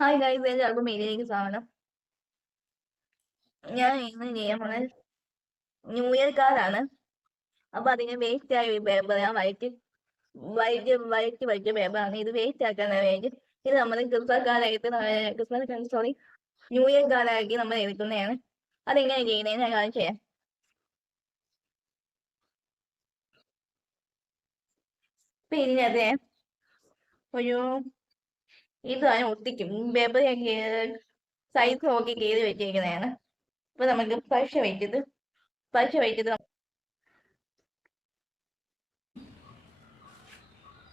Hi guys, എല്ലാവർക്കും മീഡിയയിലേക്ക് സ്വാഗതം. ഞാൻ ഇന്ന് ചെയ്യാൻ പോണ ന്യൂ ഇയർ കാർഡാണ്. അപ്പൊ അതിന് വേസ്റ്റ് ആയ ഒരു പേപ്പർ ഞാൻ വരച്ച് പേപ്പറാണ്. ഇത് വേസ്റ്റ് ആക്കാനാണ് വേണ്ടി. ഇത് നമ്മൾ ക്രിസ്മസ് കാർഡായിട്ട് സോറി ന്യൂ ഇയർ കാർഡാക്കി നമ്മൾ എടുക്കുന്നതാണ്. അതെങ്ങനെ ചെയ്യുന്നതെന്ന് ഞാൻ കാണിച്ചു തരാം. ഇപ്പൊ ഇതിനകത്ത് ഒരു ഇത് ഞാൻ ഒട്ടിക്കും. പേപ്പർ സൈസ് നോക്കി കീറി വെച്ചിരിക്കുന്നതാണ്. ഇപ്പൊ നമുക്ക് പശ വെച്ചത്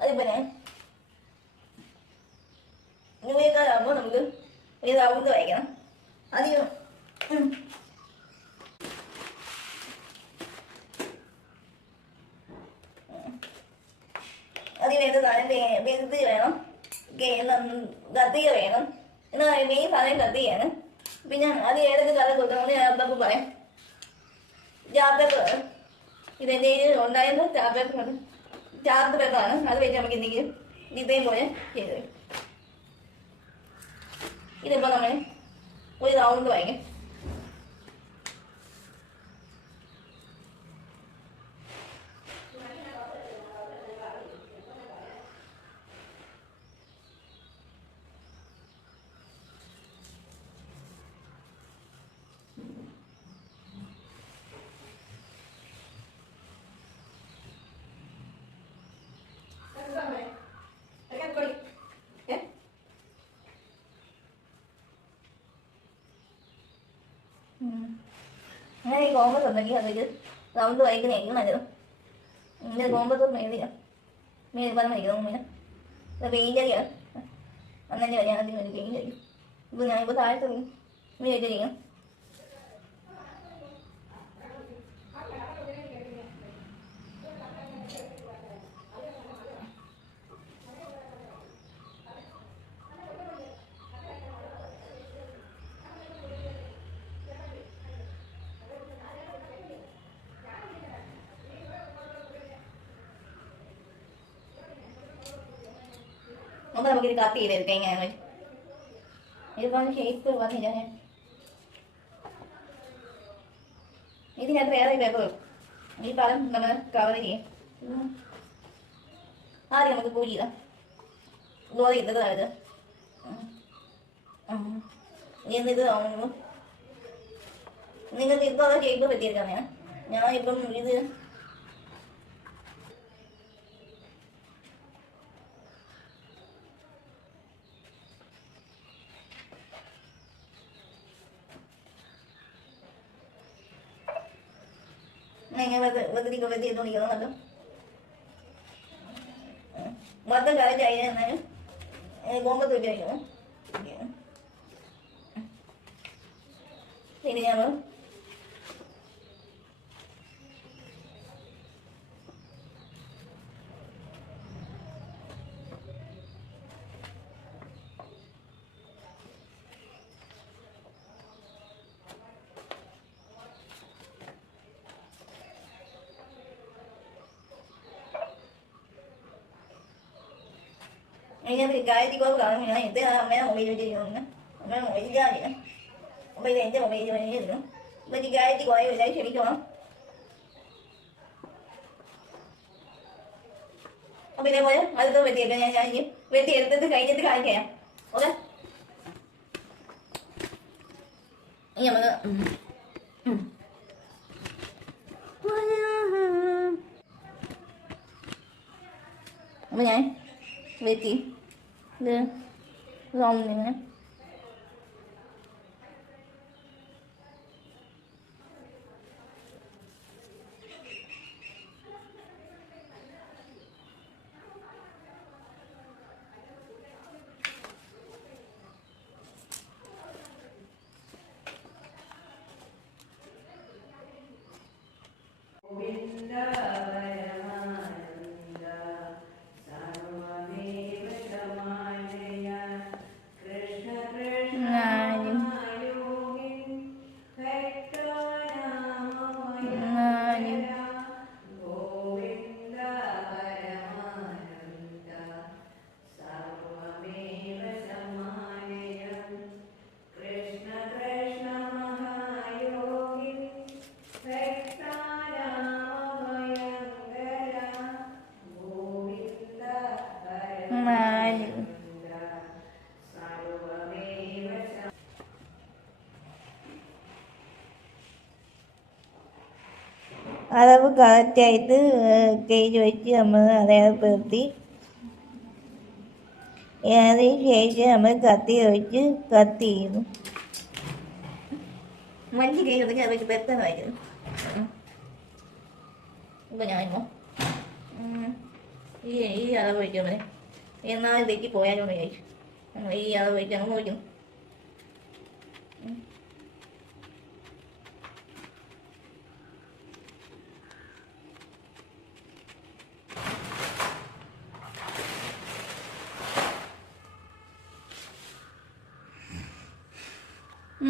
അതുപോലെ ന്യൂ ഇയർ കാർഡാകുമ്പോൾ നമുക്ക് ഒരു റൗണ്ട് വയ്ക്കണം. അധികം അതിനകത്ത് സാധനം വെറുതെ വേണം, കത്തിക വേണം. എന്നാൽ മെയിൻ സാധനം കത്തിയാണ്. പിന്നെ അത് ഏതൊക്കെ കളർ കൊടുത്താൽ ഞാൻ അപ്പം പറയാം. ചാർട്ട് ഇതെൻ്റെ ഉണ്ടായിരുന്ന ചാർട്ട് പേപ്പറാണ്. അത് വെച്ച് നമുക്ക് എന്തെങ്കിലും ഡിസൈൻ പോലെ ചെയ്ത് തരും. ഇതിപ്പോൾ നമ്മൾ ഒരു റൗണ്ട് വാങ്ങിക്കും. അങ്ങനെ ഈ കോമ്പസ് ഉണ്ടെങ്കിൽ അതൊരു റൗണ്ട് വരയ്ക്കുന്നതായിരിക്കും നല്ലത്. ഇങ്ങനെ കോമ്പസ് മേലെ പല മരിക്കണം. പിന്നെ പെയിൻ്റ് അടിയാണ് അന്നെ വരെയാണ് അതിന് വേണ്ടി പെയിൻ്റ് അടിക്കും. ഇപ്പോൾ ഞാനിപ്പോൾ താഴത്ത് ഇങ്ങനെ വെച്ചിരിക്കണം. അപ്പോൾ നമുക്കിത് കട്ട് ചെയ്തെടുക്കാം. ഇങ്ങനെ ഇതിപ്പോൾ ഷേപ്പ് വന്നില്ല. ഇതിനകത്ത് വേറെ പേപ്പർ ഈ പഴം നമ്മൾ കവർ ചെയ്യാം. ആദ്യം നമുക്ക് കൂലിയിടാം. ഗോതി ഇട്ടത് താഴത് എന്നിത് തോന്നുന്നു. നിങ്ങൾക്ക് ഇപ്പോൾ അത് ഷേപ്പ് പറ്റിയെടുക്കാം. ഞാനിപ്പം ഇത് വെറുതെ ചെയ്തോണ്ടിരിക്കണം. മൊത്തം കറക്റ്റ് ആയി എന്നാലും കോമ്പത്ത് ഉപയോഗിക്കണം. പിന്നെ ഞങ്ങൾ അതിനകത്ത് ഗായത്രി കോപ്പ് കാണും. ഞാൻ എന്തിനാണ് അമ്മേനെ മൊബൈൽ വെച്ചിരിക്കുന്നത്? അമ്മേനെ മൊബൈലില്ല, മൊബൈൽ എൻ്റെ മൊബൈൽ വേണ്ടിയിരുന്നു. അപ്പം ഈ ഗായത്രി കുറേ വലുതായി ക്ഷമിക്കണം. അപ്പം ഇതേപോലെ അടുത്ത വെട്ടിയെടുക്കാം. ഞാൻ വെട്ടിയെടുത്തിട്ട് കഴിഞ്ഞിട്ട് കാണിക്കാം. ഓക്കെ, ഇനി നമുക്ക് അപ്പം ഞാൻ വെട്ടി ഇത് റൗണ്ടിങ്ങനെ അളവ് കറക്റ്റായിട്ട് കയ്യിൽ വെച്ച് നമ്മൾ അടയാളപ്പെടുത്തി അതിന് ശേഷം നമ്മൾ കത്തി വെച്ച് കട്ട് ചെയ്യുന്നു. മഞ്ഞ് കയ്യിൽ അത് വെച്ച് പെട്ടെന്നായിരുന്നു. ഇപ്പം ഞാനിപ്പോൾ ഈ അളവ് വയ്ക്കാൻ മതി. എന്നാലും തെറ്റി പോയാലോ എന്ന് വിചാരിച്ചു. നമ്മൾ ഈ അളവ് വയ്ക്കാൻ നോക്കുന്നു.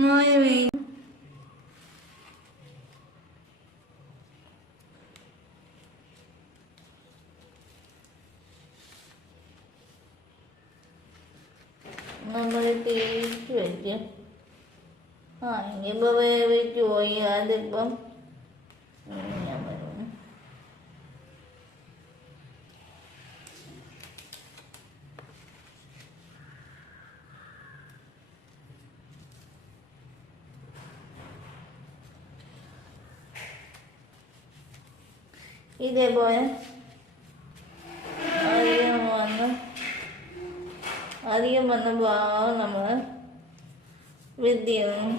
മായവേ നമ്മൾ തേച്ച് വെച്ച് ഇനിയിപ്പോൾ വേവിച്ച് പോയി. അതിപ്പം ഞാൻ പറഞ്ഞു ഇതേപോലെ അധികം വന്ന ഭാഗം നമ്മൾ വിദ്യയും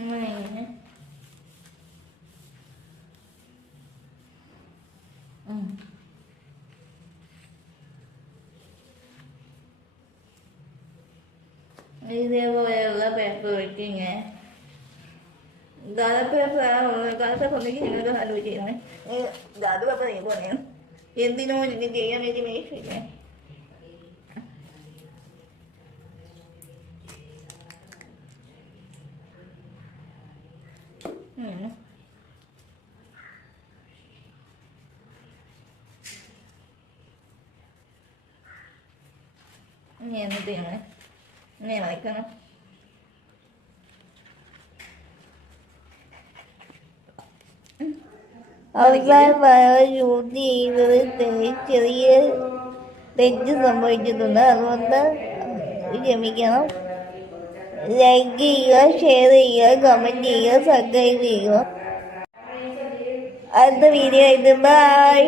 ഇങ്ങനെ ഇതേപോലെയുള്ള പേപ്പർ വെച്ച് ഇങ്ങനെ ഗാർഡൻ പേപ്പർ ഉണ്ടെങ്കിൽ നിങ്ങൾക്ക് ഹലോ ചെയ്യണേ. ഗാർഡൻ പേപ്പർ ഇതുപോലെ എന്തിനോ എനിക്ക് ചെയ്യാൻ വേണ്ടി മേടിച്ചില്ലേ. ഇനി എന്നിട്ട് ഞങ്ങൾ ഇങ്ങനെ വയ്ക്കണം. അവസാനം ഷൂട്ട് ചെയ്യുന്നത് ചെറിയ തെറ്റ് സംഭവിച്ചിട്ടുണ്ട്. അതുകൊണ്ട് ക്ഷമിക്കണം. ലൈക്ക് ചെയ്യുക, ഷെയർ ചെയ്യുക, കമൻറ്റ് ചെയ്യുക, സബ്സ്ക്രൈബ് ചെയ്യുക. അടുത്ത വീഡിയോ ആയിട്ട് ബൈ.